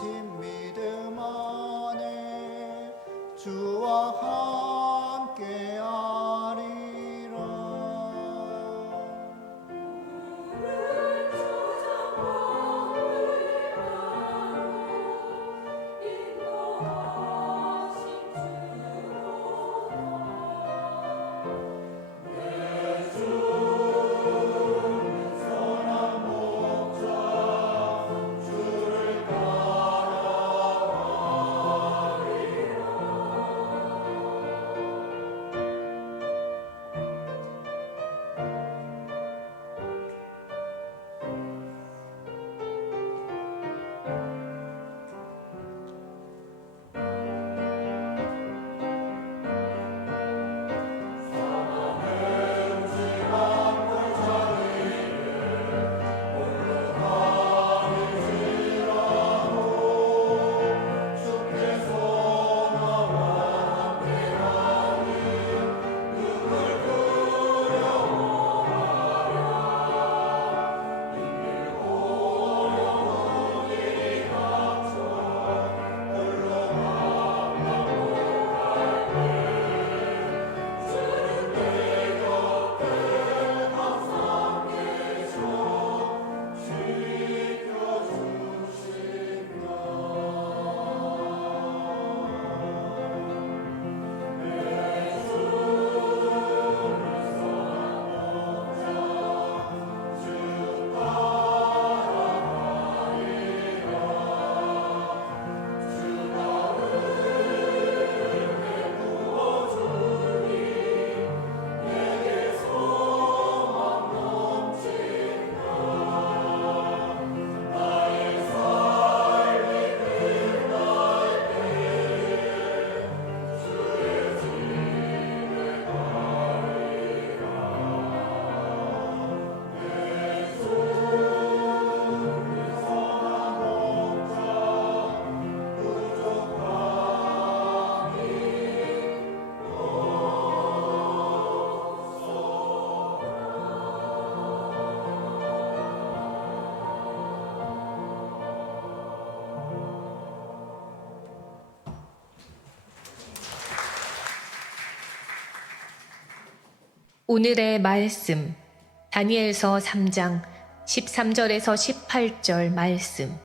진 믿음 안에 주 오늘의 말씀. 다니엘서 3장 13절에서 18절 말씀